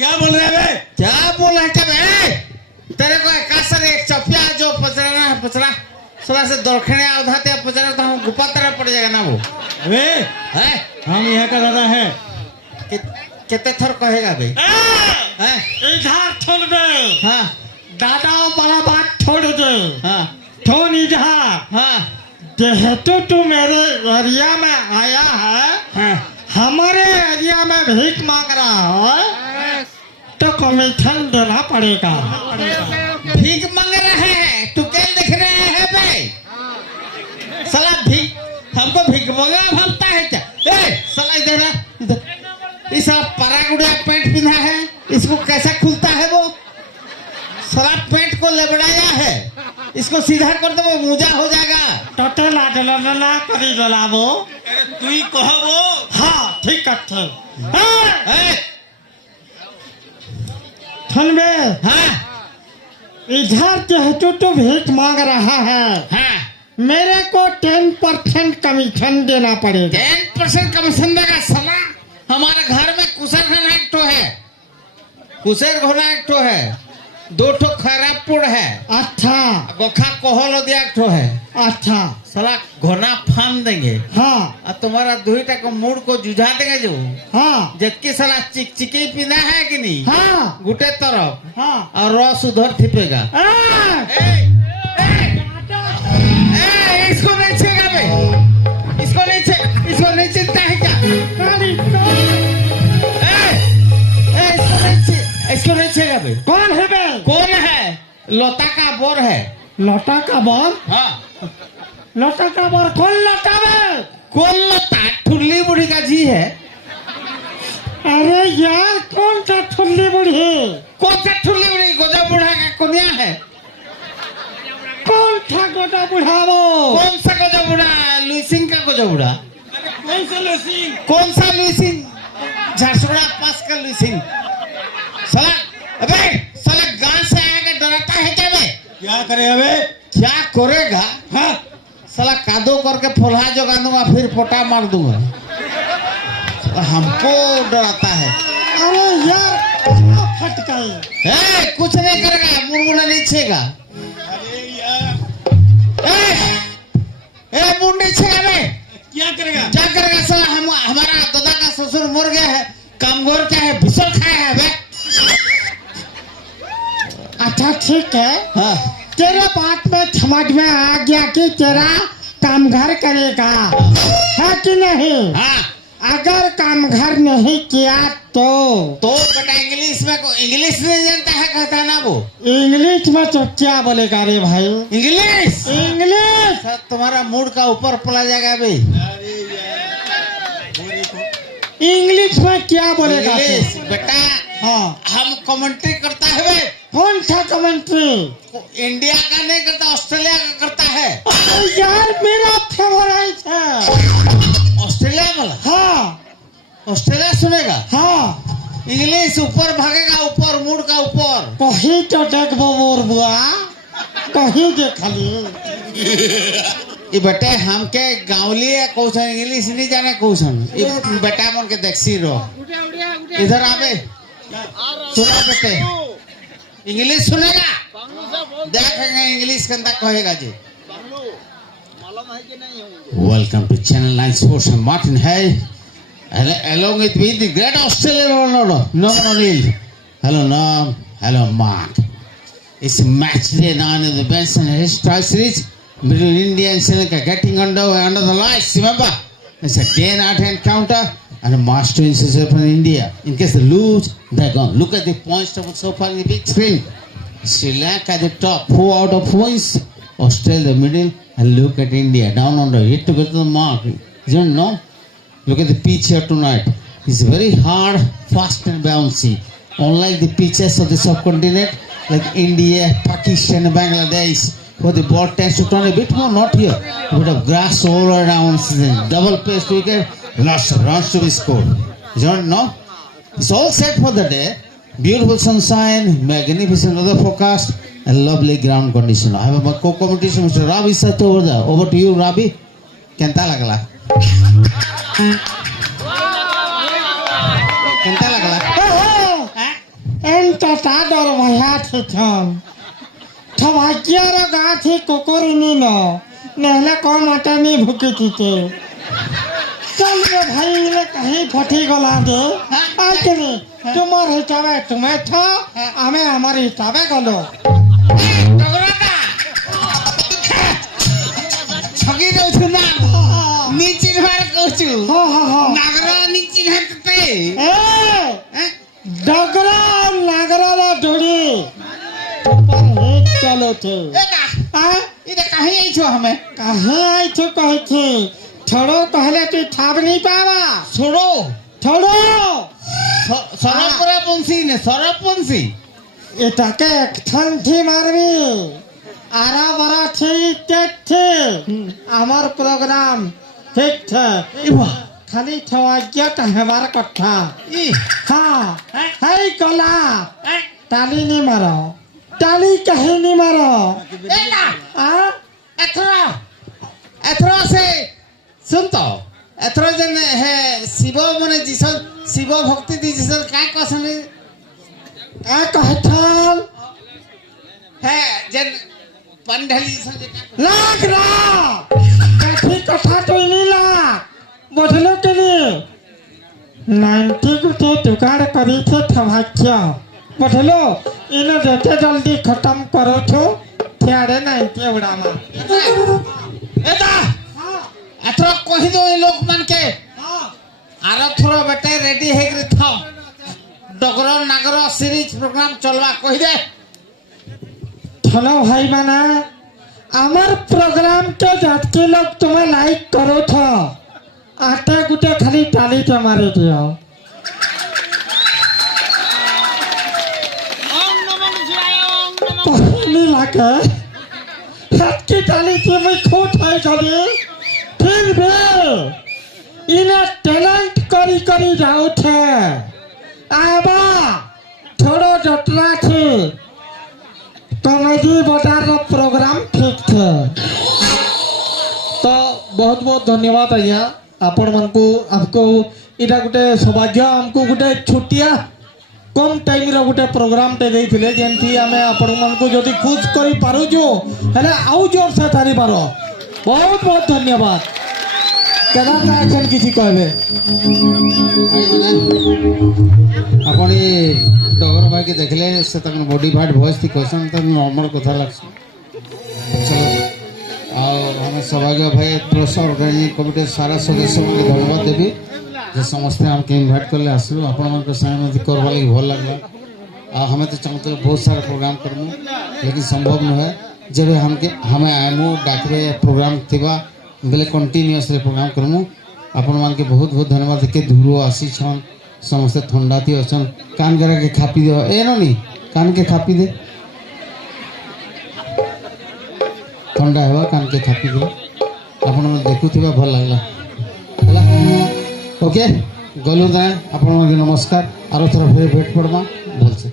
क्या बोल रहे हैं बे? क्या बोल रहे हैं बे? तेरे को कासर एक चपिया जो पचराना है पचरा सुबह से दौड़ने आधा ते पचरा तो हम गुफा तरह पड़ जाएगा ना वो अबे है हम यहाँ का दादा है। कितने थर कहेगा बे हैं इधर छोड़ दे। हाँ दादा वाला बात छोड़ दे। हाँ छोड़ इधर। हाँ जेहेतु तू मेरे एरिया में आया है, हाँ हमारे एरिया में भीख मांग रहा है, तो कमीशन देना पड़ेगा। भीख मांग रहे हैं तू क्या दिख रहे हैं बे साला भीख हमको भीख मांगा भागता है क्या ए साला इधर आ, इधर इस साला परागुड़िया पैंट पहना है इसको कैसा खुलता है वो साला पैंट को लबड़ाया है इसको सीधा कर दो वो मोजा हो जाएगा टोटला डला करी डलाबो। तू ही कहो वो। हाँ ठीक है। ए, सुन बे, हाँ इधर जेहेतु तू भीख मांग रहा है, हाँ मेरे को 10% कमीशन देना पड़ेगा। 10% कमीशन देगा साला हमारे घर में कुशल खाना एक ठो है कुशल घोड़ा एक ठो है 2 ठो खैरापुर है अच्छा गोखा कोहल दिया एक ठो है अच्छा। साला घोना फान देंगे हाँ और तुम्हारा दुईटा को मूड को जुझा देंगे जो हाँ जबकि साला चिकचिकी पीना है कि नहीं हाँ गुटे तरफ हाँ। और रस उधर थिपेगा इसको नहीं छेगा बे इसको नहीं चिंता है क्या इसको नहीं छेगा बे कौन है बे? कौन है लोटा का बोर है लोटा का बोर? हाँ लोटा का बोर कौन लोटा बे? कौन लोटा ठुल्ली बुढ़ी का जी है अरे यार कौन सा ठुल्ली बुढ़ी? कौन सा ठुल्ली बुढ़ी गोजा बुढ़ा का कोनिया है कौन था गोटा बुढ़ा वो? कौन सा गोजा बुढ़ा लुइसिंग का गोजा बुढ़ा कौन सा लसीन? कौन सा लुइसिंग झारसुगड़ा पास का लुइसिंग साला अबे साला गांव से आएगा डराता है क्या बे क्या करे अबे? क्या करेगा हाँ साला कादो करके फोल्हा जगा दूंगा फिर पोटा मार दूंगा साला हमको डराता है अरे यार फट गए। कुछ नहीं करेगा मुड़मुड़ा नहीं छेगा अरे यार मुड़ नहीं छेगा बे क्या करेगा? क्या करेगा साला हमारा दादा का ससुर मर गया है कामगोर क्या है बिसल खाया है बे अच्छा ठीक है, हाँ तेरे बात में समझ में आ गया कि तेरा काम घर करेगा है कि नहीं? हाँ अगर काम घर नहीं किया तो बेटा इंग्लिश में इंग्लिश नहीं जानता है कहता ना वो इंग्लिश में तो क्या बोलेगा रे भाई? इंग्लिश इंग्लिश सर तुम्हारा मूड का ऊपर पला जाएगा भाई अरे यार इंग्लिश में क्या बोलेगा तू? इंग्लिश बेटा हाँ हम कमेंट्री करता है भाई कौन सा कमेंट्री? इंडिया का नहीं करता ऑस्ट्रेलिया का करता है अरे यार मेरा फेवरेट है। ऑस्ट्रेलिया वाला हाँ ऑस्ट्रेलिया सुनेगा हाँ इंग्लिश ऊपर भागेगा ऊपर मूड का ऊपर कहीं तो देख बोर बुआ कहीं देख ली ये बेटे हम के गाँवली है कौन इंग्लिश नहीं जाने कौन ये बेटा मन के देखसी रहो इधर आवे सुना बेटे इंग्लिश सुनेगा देखेंगे इंग्लिश के अंदर कहेगा जी welcome to channel 9 Sports and Martin Hay along with me the great Australian Ronaldo Norman O'Neill. Hello Norm, hello Mark. It's match day now in the Benson History Series between India and Sri Lanka getting under the lights. Remember, it's a day-night encounter and a master instance from India. In case they lose, they're gone. Look at the points table so far in the big screen. Sri Lanka at the top, 4 out of points. Australia the middle, and look at India down under, yet to get to the mark. You don't know? Look at the pitch here tonight. It's very hard, fast and bouncy. Unlike the pitches of the subcontinent, like India, Pakistan, and Bangladesh, where the ball tends to turn a bit more, not here. A bit of grass all around, double paced wicket, lots of runs to be scored. You don't know? It's all set for the day. Beautiful sunshine, magnificent weather forecast, and lovely ground condition. I have a co-competition, Mr. Ravi Sat over there. Over to you, Ravi. Kenta lagla? Kenta lagla? ପାଞ୍ଚଟା ଡର ଭୟା ଥିଛନ୍ ଠଭାକିଆର ଗାଁ ଥି କୁକୁରିନି ନ ନେହେଲେ କମ୍ ମାଟାନି ଭୁକିଥିତେ चल रे भाई ने कहीं फटी गला दे आइकनी तुम्हारे हिसाबे तुम्हें था हमें हमारे हिसाबे गलो ডগরাটা ঠকি দেউছু না নিচিন ভার কইছু हाँ हाँ हाँ নাগর নিচিন হাতে ए डगरा नागरा ला डोरी ऊपर हिट चलो थे একা आ এটা কাহি আইছো হামে कहाँ आई थे कहे थे छोड़ो कहले तू ठाब नहीं पावा ছোড়ো छोड़ो সরপরা পঞ্চি নে সরপঞ্চি এটাকে একখান থি মারবি আরা বারা ঠিক থে আমার প্রোগ্রাম ঠিক থে ইবা খালি ঠওয়াইয়া হেবার কথা ই হ্যাঁ হেই গলা টালি নি মার টালি কাহি নি মার একা আ এথরা এথরা সে শুন তো এথরা যেন হে শিব মানে যিশ শিব ভক্তি দি যিশ কাই কছনে এ कहथल হে যেন পান্ডালি যিশ যে लाग रा काठी कथा तो नी ला बदलो के नी 90 गुटे जुगाड़ करी थे ठवाक्या बदलो इने जते जल्दी खत्म करो छो थेड़े 90 उड़ा मा এটা हां এথরা কহি দো এই লোক মানকে हां আর থর বেটে রেডি হেগরি থাও ডগর নাগর সিরিজ প্রোগ্রাম চলবা কহি দে हेलो भाई माना हमार प्रोग्राम के जातके लोग तुम्हें लाइक करो था आटे गुटे खाली ताली के मारे दियो ओम नमः शिवाय ओम नमः पहली लाके हाथ की ताली से मैं खोट है कभी फिर भी इन्हें टैलेंट करी करी जाओ थे आबा थोड़ो जटला थी कॉमेडी बाजार रो प्रोग्राम ठीक थे तो बहुत बहुत धन्यवाद आज्ञा आपण मानकू आपको इटा गुटे सौभाग्य हमको गुटे छुट्टिया कम टाइम रो गुटे प्रोग्राम टे देइथिले जेंथि हमें आपण मानकू जदी खुश करी पारू जो हेले आउ जोर से तारी पारो बहुत बहुत धन्यवाद केना कायन किछि कहबे আপন ডগর ভাইকে দেখলে সে তখন বডি ফাট ভয়েস থি কোশ্চেন তো নরমাল কথা লাগছে চলো আর আমি সৌভাগ্য ভাই প্লস অর্গানাইজিং কমিটির সারা সদস্যকে ধন্যবাদ দেবি যে সমস্ত আমাকে ইনভাইট করলে আসলো আপনার সাথে করবা লাগি ভাল লাগলা আর हमें तो चाहते बहुत सारा प्रोग्राम करमु लेकिन संभव न है जब हमें आएमु डाकरे प्रोग्राम थिबा बेले कंटिन्यूअसली प्रोग्राम करमु आपण मान के बहुत बहुत धन्यवाद के धुरो आसी छन समस्त ठंडा थी अछन कान करा के खापी दे ए ननी कान के खापी दे ठंडा हेबा कान के खापी दे आपण देखुथिबा भल लागला हला ओके गलु दा आपण नमस्कार आरो थोड़ा फेर भेट पड़मा बोल से